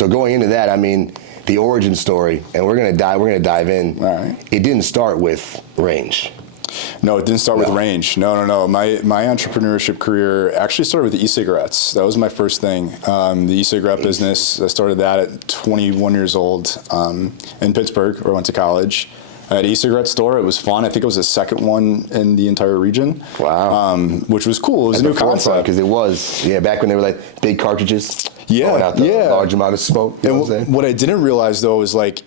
So going into that, I mean, the origin story, and we're gonna dive in. All right. It didn't start with range. No, it didn't start with range. No. My entrepreneurship career actually started with e-cigarettes. That was my first thing. The e-cigarette business, I started that at 21 years old in Pittsburgh, where I went to college. I had an e-cigarette store. It was fun. I think it was the second one in the entire region. Wow. Which was cool. It was a new concept. Because it was, back when they were like big cartridges. Yeah, out the large amount of smoke. You know what I'm saying? What I didn't realize, though, is like,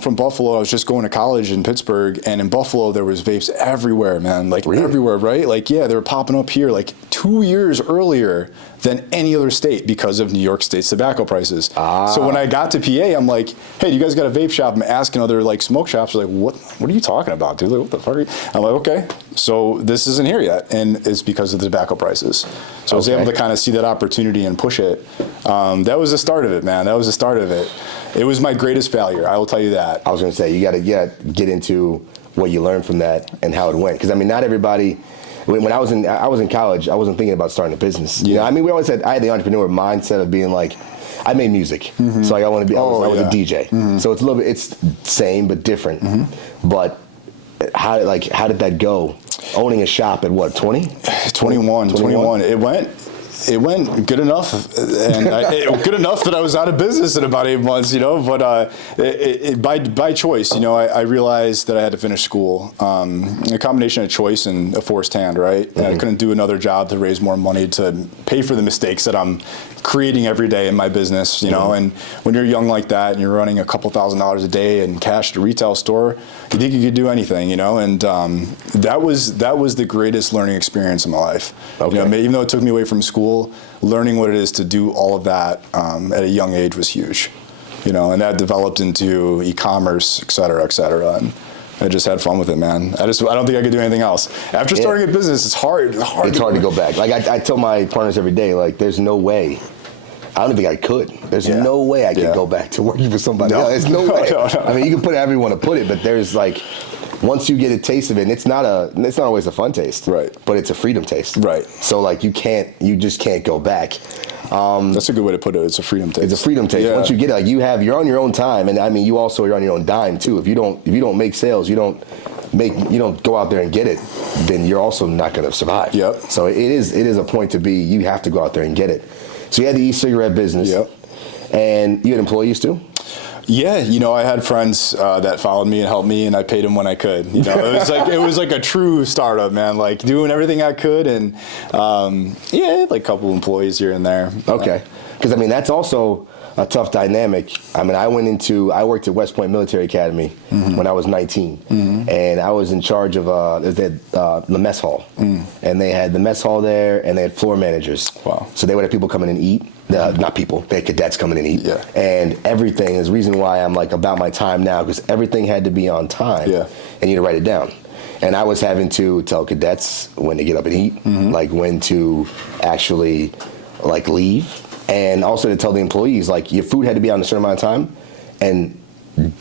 from Buffalo, I was just going to college in Pittsburgh, and in Buffalo, there was vapes everywhere, man. Like, everywhere, right? Like, they were popping up here like 2 years earlier than any other state because of New York State's tobacco prices. So when I got to PA, I'm like, hey, do you guys got a vape shop? I'm asking other, like, smoke shops. They're like, what are you talking about, dude? Like, what the fuck are you? I'm like, okay, so this isn't here yet, and it's because of the tobacco prices. So I was able to kind of see that opportunity and push it. That was the start of it, man. That was the start of it. It was my greatest failure, I will tell you that. I was going to say, you got to get into what you learned from that and how it went. Because, I mean, not everybody, when I was in college, I wasn't thinking about starting a business. You know, I mean, we always said, I had the entrepreneur mindset of being like, I made music. So like, I want to be, I was a DJ. So it's a little bit, it's same, but different. But how did that go? Owning a shop at what, 20? 21. It went good enough, and good enough that I was out of business in about 8 months, but by choice, I realized that I had to finish school. A combination of choice and a forced hand, right? And I couldn't do another job to raise more money to pay for the mistakes that I'm creating every day in my business, and when you're young like that and you're running a couple $1,000s a day in cash at a retail store, you think you could do anything, and that was the greatest learning experience in my life. Even though it took me away from school, learning what it is to do all of that at a young age was huge, and that developed into e-commerce, et cetera, and I just had fun with it, man. I don't think I could do anything else. After starting a business, it's hard. It's hard to go back. Like I tell my partners every day, like there's no way. I don't think I could. There's no way I could go back to working for somebody else. There's no way. No. I mean, you can put it however you want to put it, but there's like, once you get a taste of it, and it's not always a fun taste, right? But it's a freedom taste, right? So like you just can't go back. That's a good way to put it. It's a freedom taste. It's a freedom taste. Once you get it, like you're on your own time, and I mean, you're on your own dime too. If you don't make sales, you don't go out there and get it, then you're also not going to survive. Yep. So it is a point to be. You have to go out there and get it. So you had the e-cigarette business. Yep. And you had employees too? Yeah, I had friends that followed me and helped me, and I paid them when I could. It was like a true startup, man. Like doing everything I could, and like a couple employees here and there. Okay, because I mean that's also a tough dynamic. I mean, I worked at West Point Military Academy when I was 19, and I was in charge of the mess hall, and they had the mess hall there, and they had floor managers. Wow! So they would have people come in and eat. Not people, they had cadets come in and eat. Yeah. And everything is the reason why I'm like about my time now, because everything had to be on time. Yeah. And you had to write it down. And I was having to tell cadets when to get up and eat, like when to actually like leave, and also to tell the employees like your food had to be on a certain amount of time, and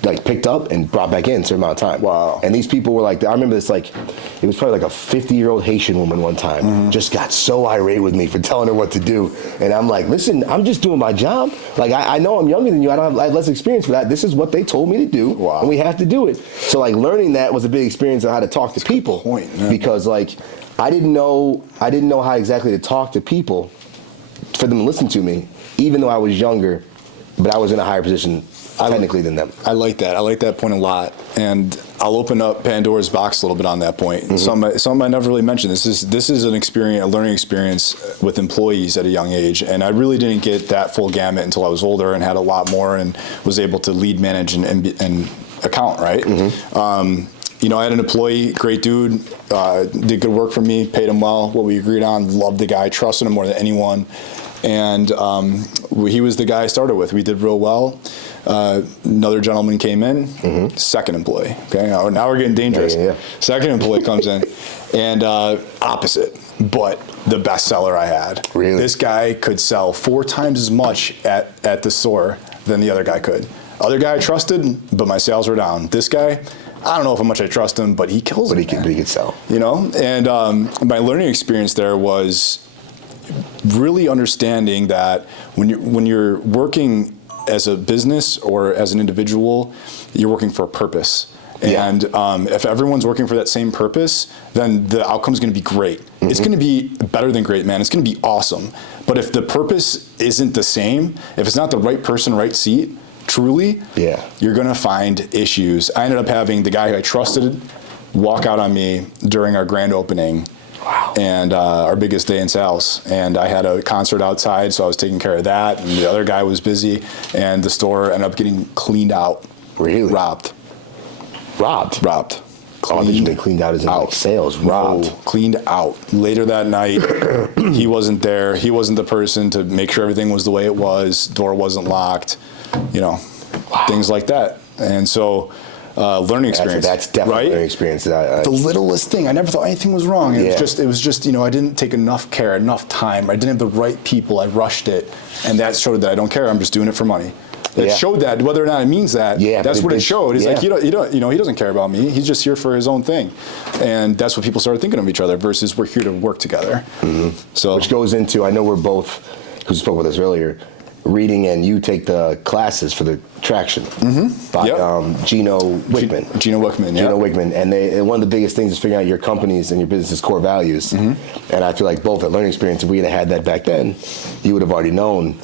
like picked up and brought back in a certain amount of time. Wow. And these people were like, I remember this, like, it was probably like a 50-year-old Haitian woman one time, just got so irate with me for telling her what to do. And I'm like, listen, I'm just doing my job. Like, I know I'm younger than you. I have less experience for that. This is what they told me to do. Wow. And we have to do it. So like learning that was a big experience on how to talk to people. Because like, I didn't know how exactly to talk to people for them to listen to me, even though I was younger, but I was in a higher position technically than them. I like that. I like that point a lot, and I'll open up Pandora's box a little bit on that point. Some I never really mentioned. This is an experience, a learning experience with employees at a young age, and I really didn't get that full gamut until I was older and had a lot more and was able to lead, manage, and account. Right. I had an employee, great dude, did good work for me, paid him well, what we agreed on, loved the guy, trusted him more than anyone, and he was the guy I started with. We did real well. Another gentleman came in, second employee. Okay, now we're getting dangerous. Second employee comes in, and opposite, but the best seller I had. Really? This guy could sell 4 times as much at the store than the other guy could. Other guy I trusted, but my sales were down. This guy, I don't know how much I trust him, but he kills it. But he could sell. And my learning experience there was really understanding that when you're working as a business or as an individual, you're working for a purpose. Yeah. And if everyone's working for that same purpose, then the outcome's going to be great. It's going to be better than great, man. It's going to be awesome. But if the purpose isn't the same, if it's not the right person, right seat, truly, you're going to find issues. I ended up having the guy who I trusted walk out on me during our grand opening. Wow. And our biggest day in sales. And I had a concert outside, so I was taking care of that. And the other guy was busy, and the store ended up getting cleaned out. Really? Robbed. Oh, did you mean cleaned out as in like sales? Robbed. No, cleaned out. Later that night, he wasn't there. He wasn't the person to make sure everything was the way it was. Door wasn't locked. Things like that. And so, learning experience. That's definitely right? learning experience. The littlest thing. I never thought anything was wrong. It was just, I didn't take enough care, enough time. I didn't have the right people. I rushed it, and that showed that I don't care. I'm just doing it for money. It showed that, whether or not it means that. That's what it showed. It's like he doesn't care about me. He's just here for his own thing, and that's what people started thinking of each other. Versus we're here to work together. Mm-hmm. So, which goes into, I know we're both, because we spoke about this earlier, reading, and you take the classes for the traction by Gino Wickman. Gino Wickman, and one of the biggest things is figuring out your company's and your business's core values. Mm-hmm. And I feel like both at learning experience, if we had had that back then, you would have already known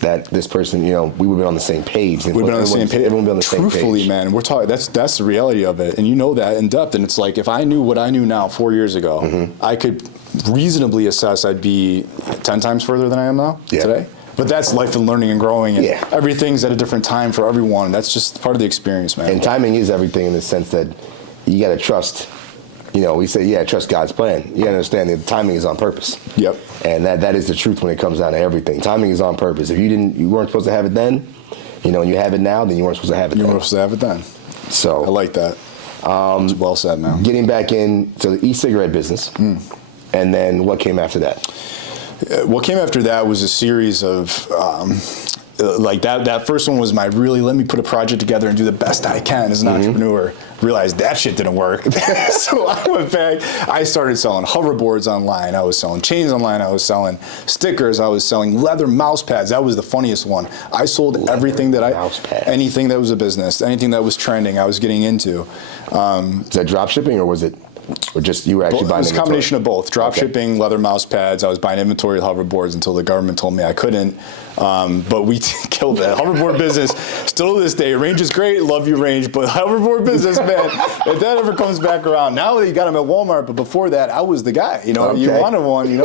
that this person, we would have been on the same page. We'd been on the same page. Everyone would be on the same page. Truthfully, man, we're talking. That's the reality of it, and you know that in depth. And it's like, if I knew what I knew now 4 years ago, I could reasonably assess I'd be 10 times further than I am now today. But that's life and learning and growing, and everything's at a different time for everyone. That's just part of the experience, man. And timing is everything in the sense that you got to trust. We say, trust God's plan. You got to understand that timing is on purpose. Yep. And that is the truth when it comes down to everything. Timing is on purpose. If you weren't supposed to have it then, and you have it now, then you weren't supposed to have it then. You weren't supposed to have it then. So I like that. It's well said, man. Getting back into the e-cigarette business, and then what came after that? What came after that was a series of, like that first one was my really, let me put a project together and do the best I can as an entrepreneur. Realized that shit didn't work. So I went back. I started selling hoverboards online. I was selling chains online. I was selling stickers. I was selling leather mouse pads. That was the funniest one. I sold everything anything that was a business, anything that was trending, I was getting into. Is that drop shipping, or was it? Or just you were actually buying inventory? It was a combination of both. Drop shipping, leather mouse pads. I was buying inventory of hoverboards until the government told me I couldn't. But we killed that. Hoverboard business, still to this day. Range is great. Love you, Range. But hoverboard business, man, if that ever comes back around. Now that you got them at Walmart, but before that, I was the guy. You wanted one, You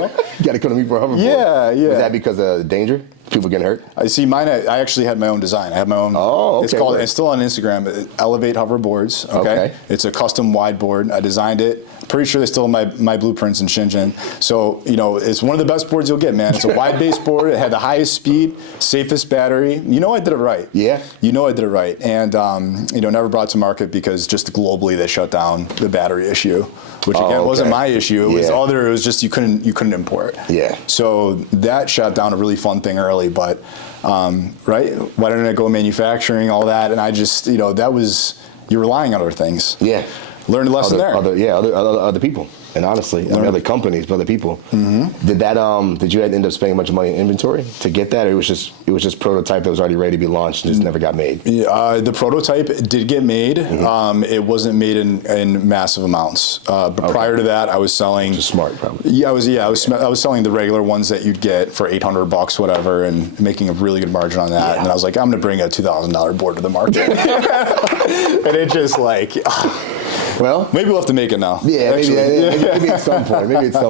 got to come to me for a hoverboard. Yeah. Was that because of danger? People getting hurt? I see mine. I actually had my own design. I had my own. Oh, okay. It's still on Instagram. Elevate Hoverboards. Okay. It's a custom wide board. I designed it. Pretty sure they still have my blueprints in Shenzhen. So, it's one of the best boards you'll get, man. It's a wide base board. It had the highest speed, safest battery. I did it right. Yeah. I did it right. And, never brought to market because just globally they shut down the battery issue, which again wasn't my issue. It was just you couldn't import. Yeah. So that shut down a really fun thing early, but right? Why didn't I go manufacturing, all that? And I just, that was, you're relying on other things. Yeah. Learned a lesson there. Other people. And honestly, other companies, but other people. Mm-hmm. Did you end up spending a bunch of money in inventory to get that, or it was just prototype that was already ready to be launched and just never got made? Yeah, the prototype did get made. Mm-hmm. It wasn't made in massive amounts. But prior to that, I was selling. Just smart, probably. Yeah, I was selling the regular ones that you'd get for $800, whatever, and making a really good margin on that. Yeah. And I was like, I'm going to bring a $2,000 board to the market, and it just like. Well, maybe we'll have to make it now. Yeah, maybe at some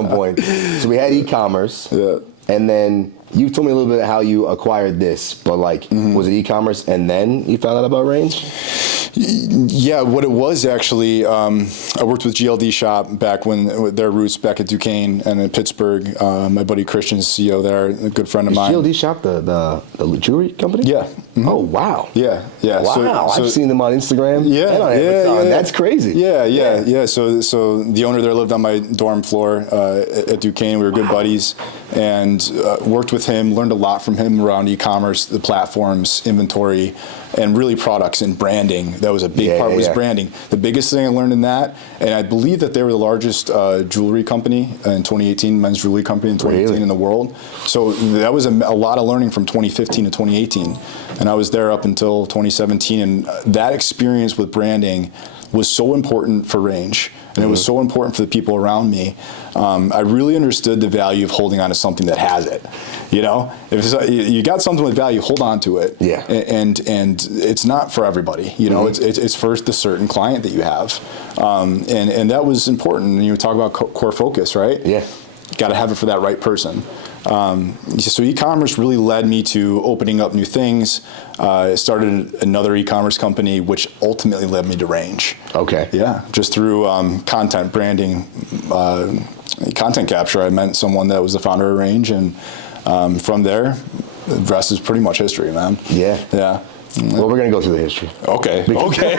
point. So we had e-commerce, and then you told me a little bit how you acquired this, but was it e-commerce and then you found out about Range? Yeah, what it was actually, I worked with GLD Shop back when their roots back at Duquesne and in Pittsburgh. My buddy Christian's CEO there, a good friend of mine. GLD Shop the jewelry company? Yeah. Mm-hmm. Oh, wow. Yeah. Wow, I've seen them on Instagram. Yeah, and on Amazon. That's crazy. Yeah. So the owner there lived on my dorm floor at Duquesne. We were good buddies, and worked with with him, learned a lot from him around e-commerce, the platforms, inventory, and really products and branding. That was a big part, was branding. The biggest thing I learned in that, and I believe that they were the largest jewelry company in 2018, men's jewelry company in 2018 in the world. So that was a lot of learning from 2015 to 2018. And I was there up until 2017, and that experience with branding was so important for Range, and it was so important for the people around me. I really understood the value of holding on to something that has it. You know, if you got something with value, hold on to it. Yeah. And it's not for everybody. You know, it's for the certain client that you have, and that was important. And you talk about core focus, right? Yeah. Got to have it for that right person. So e-commerce really led me to opening up new things. Started another e-commerce company, which ultimately led me to Range. Okay. Yeah, just through content branding, content capture. I met someone that was the founder of Range, and from there, the rest is pretty much history, man. Yeah. Yeah. Well, we're gonna go through the history. Okay. Okay.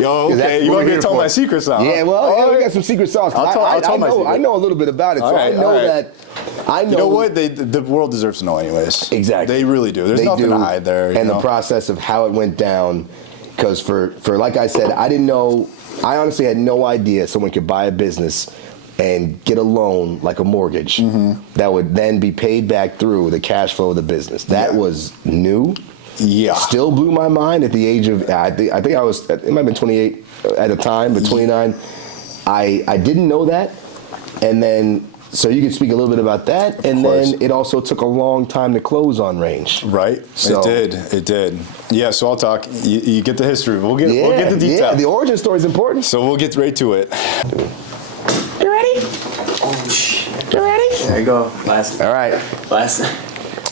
Yo, okay. You want me to tell my secrets now? Yeah. Well, we got some secret sauce. I'll tell my secret. I know a little bit about it, so I know that. I know. You know what? The world deserves to know, anyways. Exactly. They really do. There's nothing to hide there. And the process of how it went down, because for like I said, I didn't know. I honestly had no idea someone could buy a business and get a loan like a mortgage that would then be paid back through the cash flow of the business. That was new. Yeah. Still blew my mind at the age of, I think I was, it might have been 28 at a time, but 29. I didn't know that. And then, so you could speak a little bit about that. And then it also took a long time to close on Range. Right. So, it did. Yeah, so I'll talk. You get the history. We'll get the detail. Yeah, the origin story is important. So we'll get right to it. You ready? Oh, shit. You ready? There you go. All right.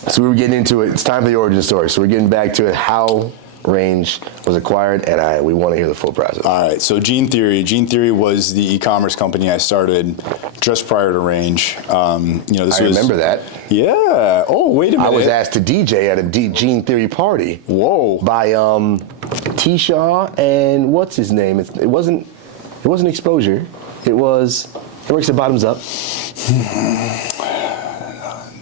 So we were getting into it. It's time for the origin story. So we're getting back to it, how Range was acquired, and we want to hear the full process. All right. So Gene Theory was the e-commerce company I started just prior to Range. I remember that. Yeah. Oh, wait a minute. I was asked to DJ at a Gene Theory party. Whoa. By T. Shaw and what's his name? It wasn't Exposure. It was. It works at Bottoms Up.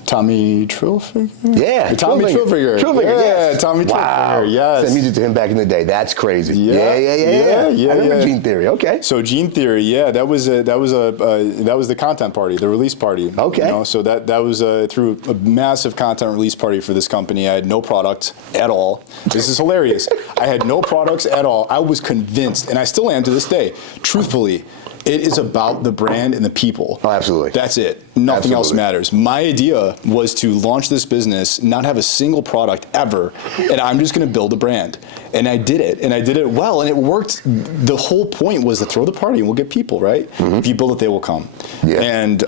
Tommy Trillfinger? Yeah. Tommy Trillfinger. Yeah, Tommy Trillfinger, yes. Sent music to him back in the day. That's crazy. Yeah. I remember Gene Theory. Okay. So Gene Theory, yeah, that was the content party, the release party. Okay. You know, so that was through a massive content release party for this company. I had no product at all. This is hilarious. I had no products at all. I was convinced, and I still am to this day, truthfully, it is about the brand and the people. Oh, absolutely. That's it. Nothing else matters. My idea was to launch this business, not have a single product ever, and I'm just going to build a brand. And I did it, and I did it well, and it worked. The whole point was to throw the party, and we'll get people, right? People that they will come. Yeah. And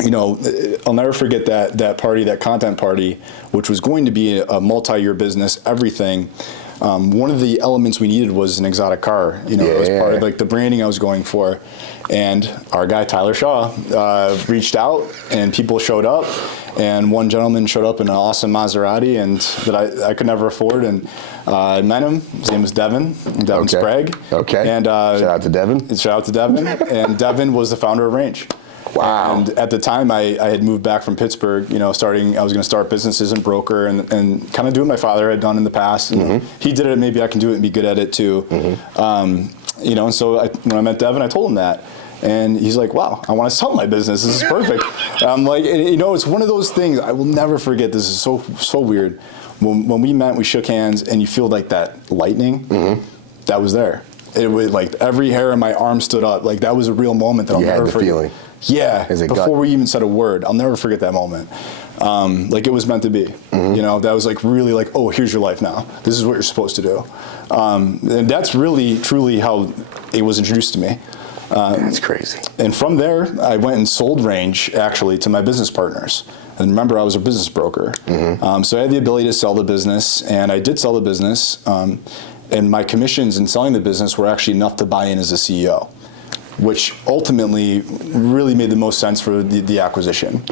you know, I'll never forget that party, that content party, which was going to be a multi-year business, everything. One of the elements we needed was an exotic car. You know, it was part of like the branding I was going for. And our guy Tyler Shaw reached out, and people showed up. And one gentleman showed up in an awesome Maserati, and that I could never afford. And I met him. His name was Devin Sprague. Okay. And shout out to Devin. And Devin was the founder of Range. Wow. And at the time, I had moved back from Pittsburgh, you know, I was going to start businesses and broker and kind of do what my father had done in the past. And he did it, maybe I can do it and be good at it too. You know, and so when I met Devin, I told him that. And he's like, wow, I want to sell my business. This is perfect. I'm like, you know, it's one of those things I will never forget. This is so weird. When we met, we shook hands, and you feel like that lightning, that was there. It was like every hair on my arm stood up. Like that was a real moment that I'll never forget. Feeling. Yeah, before we even said a word. I'll never forget that moment. Like it was meant to be. You know, that was like really like, oh, here's your life now. This is what you're supposed to do. And that's really, truly how it was introduced to me. That's crazy. And from there, I went and sold Range, actually, to my business partners. And remember, I was a business broker. So I had the ability to sell the business, and I did sell the business. And my commissions in selling the business were actually enough to buy in as a CEO, which ultimately really made the most sense for the acquisition,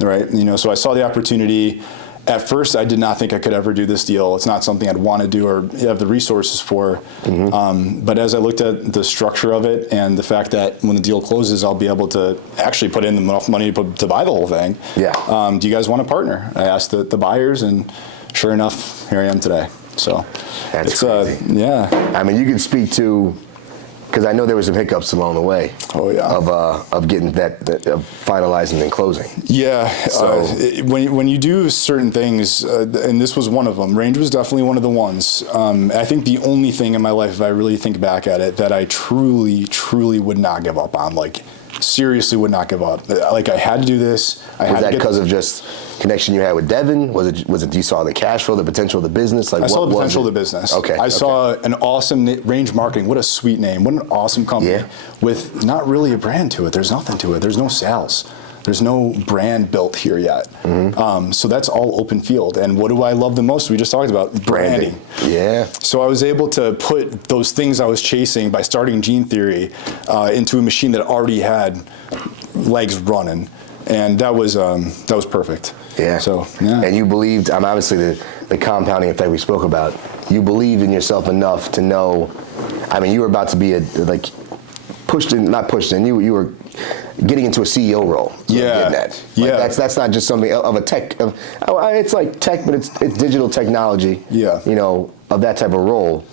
right? You know, so I saw the opportunity, At first, I did not think I could ever do this deal. It's not something I'd want to do or have the resources for. But as I looked at the structure of it and the fact that when the deal closes, I'll be able to actually put in enough money to buy the whole thing. Yeah. Do you guys want to partner? I asked the buyers, and sure enough, here I am today. So That's crazy. Yeah. I mean, you can speak to, because I know there were some hiccups along the way. Oh, yeah. Of getting of finalizing and closing. Yeah. So when you do certain things, and this was one of them, Range was definitely one of the ones. I think the only thing in my life, if I really think back at it, that I truly, truly would not give up on, like seriously would not give up. Like I had to do this. Was that because of just connection you had with Devin? Was it you saw the cash flow, the potential of the business? Like I saw the potential of of the business. Okay. I saw an awesome Range Marketing. What a sweet name. What an awesome company. Yeah. With not really a brand to it. There's nothing to it. There's no sales. There's no brand built here yet. So that's all open field. And what do I love the most? We just talked about branding. Yeah. So I was able to put those things I was chasing by starting Gene Theory into a machine that already had legs running. And that was perfect. Yeah. So, yeah. And you believed, obviously the compounding effect we spoke about, you believe in yourself enough to know, I mean, you were about to be not pushed in, you were getting into a CEO role. Yeah. Yeah. That's not just something of a tech, it's like tech, but it's digital technology. Yeah. You know, of that type of role.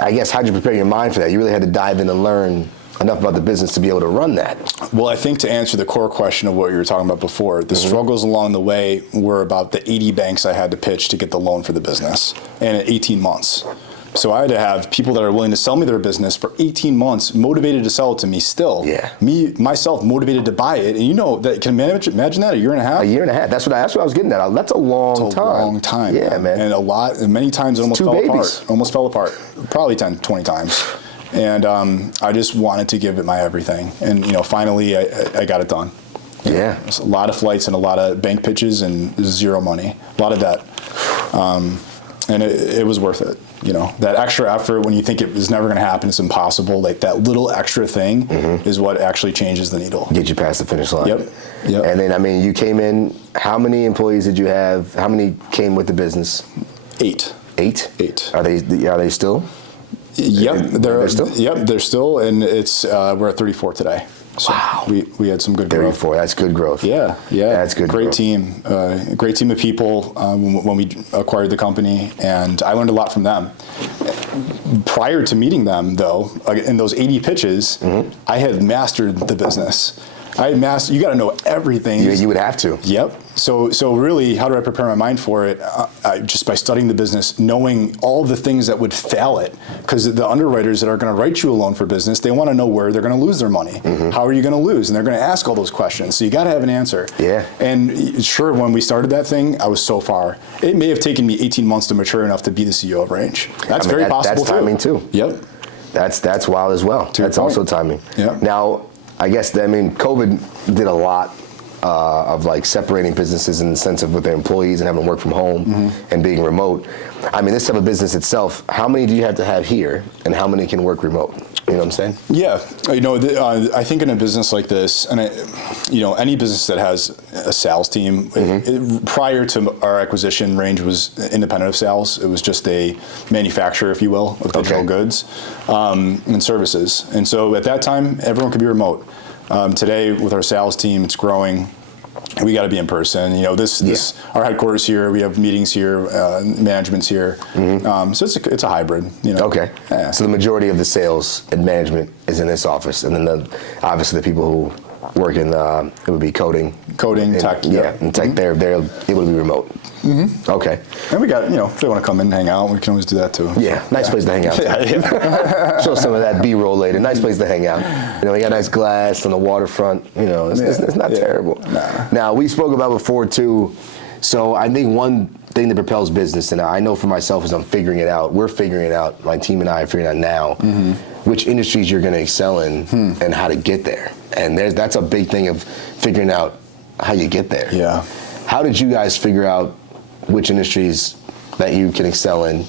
I guess, how'd you prepare your mind for that? You really had to dive in and learn enough about the business to be able to run that. Well, I think to answer the core question of what you were talking about before, the struggles along the way were about the 80 banks I had to pitch to get the loan for the business, and in 18 months. So I had to have people that are willing to sell me their business for 18 months, motivated to sell it to me still. Yeah. Me, myself, motivated to buy it. And you know, that can imagine that, a year and a half? A year and a half. That's what I was getting at. That's a long It's a time. long time. Yeah, man. And many times it almost Two fell babies. apart. Almost fell apart. Probably 10, 20 times. And I just wanted to give it my everything. And, you know, finally I got it done. Yeah. There's a lot of flights and a lot of bank pitches and zero money. A lot of debt. And it was worth it. You know, that extra effort when you think it was never going to happen, it's impossible. Like that little extra thing is what actually changes the needle. Get you past the finish line. Yep. And then, I mean, you came in, how many employees did you have? How many came with the business? 8. 8? Are they still? Yep. They're still? Yep, they're still. And it's, we're at 34 today. So wow. We had some good growth. 34, that's good growth. Yeah. That's good Great growth. team. Great team of people when we acquired the company, and I learned a lot from them. Prior to meeting them, though, in those 80 pitches, I had mastered the business. You got to know everything. You would have to. Yep. So really, how do I prepare my mind for it? Just by studying the business, knowing all the things that would fail it. Because the underwriters that are going to write you a loan for business, they want to know where they're going to lose their money. How are you going to lose? And they're going to ask all those questions. So you got to have an answer. Yeah. And sure, when we started that thing, I was so far. It may have taken me 18 months to mature enough to be the CEO of Range. That's very possible that's timing too. Yep. That's wild as well. That's also timing. Yeah. Now, I guess, COVID did a lot of like separating businesses in the sense of with their employees and having to work from home and being remote. I mean, this type of business itself, how many do you have to have here and how many can work remote? You know what I'm saying? Yeah. You know, I think in a business like this, and any business that has a sales team, prior to our acquisition, Range was independent of sales. It was just a manufacturer, if you will, of digital goods and services. And so at that time, everyone could be remote. Today, with our sales team, it's growing. We got to be in person. You know, our headquarters here. We have meetings here, management's here. So it's a hybrid. You know. Okay. Yeah. So the majority of the sales and management is in this office, and then obviously the people who work in it would be coding, tech. Yeah, and tech. They're able to be remote. Okay. And we got, if they want to come in and hang out, we can always do that too. Yeah, nice place to hang out. Show some of that B-roll later. Nice place to hang out. We got nice glass on the waterfront. It's not terrible. Nah. Now, we spoke about before too, so I think one thing that propels business, and I know for myself as I'm figuring it out, we're figuring it out, my team and I are figuring out now, which industries you're going to excel in and how to get there. And that's a big thing of figuring out how you get there. Yeah. How did you guys figure out which industries that you can excel in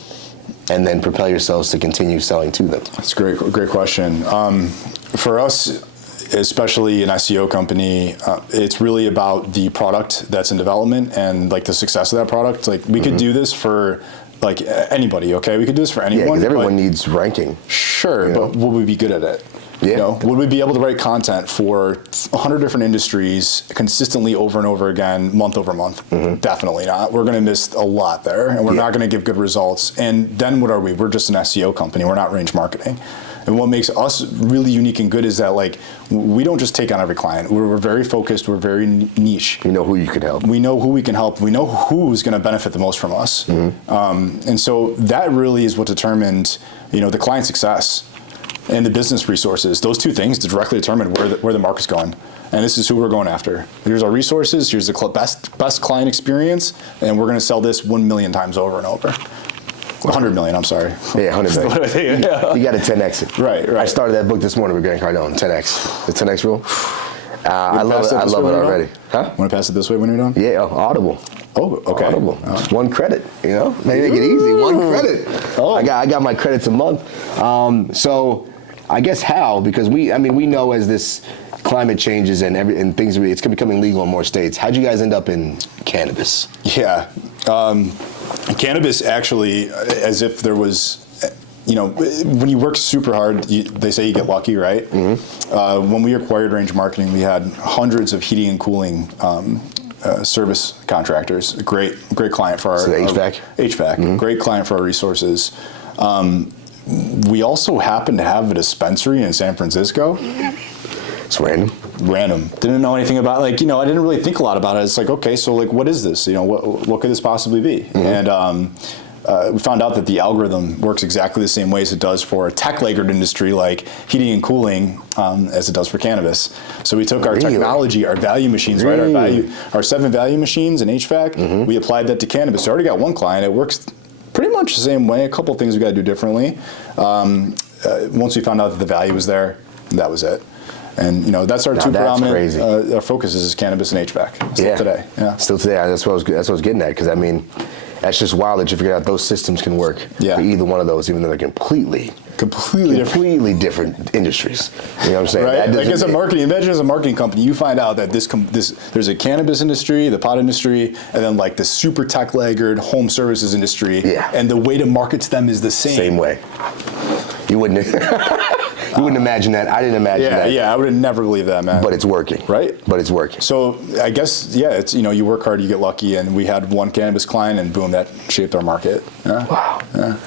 and then propel yourselves to continue selling to them? That's a great question. For us, especially an SEO company, it's really about the product that's in development and like the success of that product. Like we could do this for like anybody, okay? We could do this for Yeah, anyone. because everyone needs ranking. Sure, but would we be good at it? Yeah. You know, would we be able to write content for 100 different industries consistently over and over again, month over month? Definitely not. We're going to miss a lot there, and we're not going to give good results. And then what are we? We're just an SEO company. We're not range marketing. And what makes us really unique and good is that like we don't just take on every client. We're very focused. We're very niche. You know who you can help. We know who we can help. We know who's going to benefit the most from us. And so that really is what determined, you know, the client success and the business resources. Those two things directly determine where the market's going. And this is who we're going after. Here's our resources. Here's the best client experience, and we're going to sell this 1 million times over and over. 100 million, I'm sorry. Yeah, 100 million. Yeah. You got to 10x it. Right. I started that book this morning with Grant Cardone, 10x. The 10x rule. I love it already. Huh? Want to pass it this way when you're done? Yeah, Audible. Oh, okay. Audible. One credit, you know? Maybe make it easy. One credit. Oh. I got my credits a month. So I guess how? Because we know as this climate changes and things, it's becoming legal in more states. How'd you guys end up in cannabis? Yeah. Cannabis actually, as if there was, you know, when you work super hard, they say you get lucky, right? When we acquired Range Marketing, we had hundreds of heating and cooling service contractors. Great client for our HVAC? HVAC. Great client for our resources. We also happen to have a dispensary in San Francisco. It's random. Didn't know anything about, like, you know, I didn't really think a lot about it. It's like, okay, so like, what is this? You know, what could this possibly be? And we found out that the algorithm works exactly the same way as it does for a tech-laggard industry like heating and cooling as it does for cannabis. So we took our technology, our value machines, right? Our 7 value machines in HVAC, we applied that to cannabis. So I already got one client. It works pretty much the same way. A couple things we got to do differently. Once we found out that the value was there, that was it. And you know, that's our two predominant our focus is cannabis and HVAC still today. Yeah, still today. That's what I was getting at, because I mean, that's just wild that you figured out those systems can work for either one of those, even though they're completely different industries. You know what I'm saying? Right. Like as a marketing, imagine as a marketing company, you find out that there's a cannabis industry, the pot industry, and then like the super tech laggard home services industry. Yeah. And the way to market to them is the same. Same way. You wouldn't. You wouldn't imagine that. I didn't imagine that. Yeah, I would have never believed that, man. But it's working. Right? But it's working. So I guess, it's, you know, you work hard, you get lucky, and we had one cannabis client, and boom, that shaped our market. Yeah. Wow.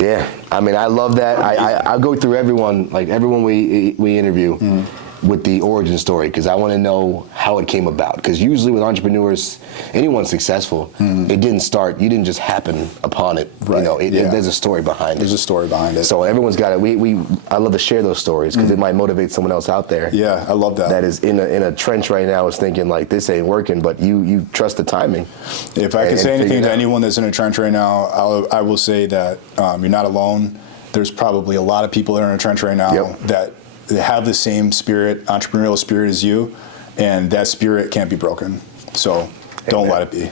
Yeah. I mean, I love that. I go through everyone we interview with the origin story, because I want to know how it came about. Because usually with entrepreneurs, anyone successful, it didn't start, you didn't just happen upon it. Right. You know, there's a story behind it. There's a story behind it. So everyone's got it. I love to share those stories, because it might motivate someone else out there. Yeah, I love that. That is in a trench right now, is thinking like, this ain't working, but you trust the timing. If I could say anything to anyone that's in a trench right now, I will say that you're not alone. There's probably a lot of people that are in a trench right now that have the same spirit, entrepreneurial spirit as you, and that spirit can't be broken. So don't let it be.